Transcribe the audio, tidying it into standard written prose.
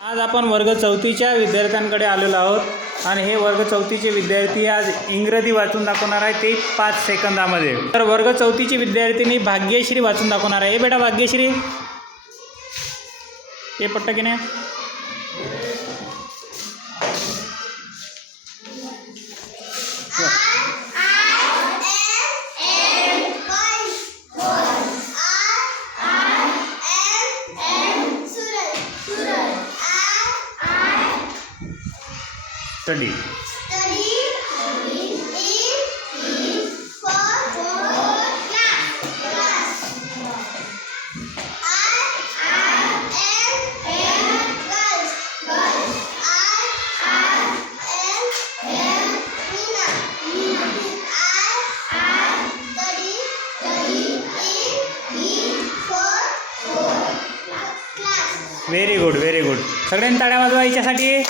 आज आपण वर्ग चौथीच्या विद्यार्थ्यांकडे आलेलो आहोत आणि हे वर्ग चौथीचे विद्यार्थी आज इंग्रजी वाचून दाखवणार आहे ते 5 सेकंदामध्ये। तर वर्ग चौथीची विद्यार्थिनी भाग्यश्री वाचून दाखवणार आहे। बेटा भाग्यश्री ये पट्ट की नाही study very good very good. सगळ्यांनी टाळ्या वाजवा याच्यासाठी।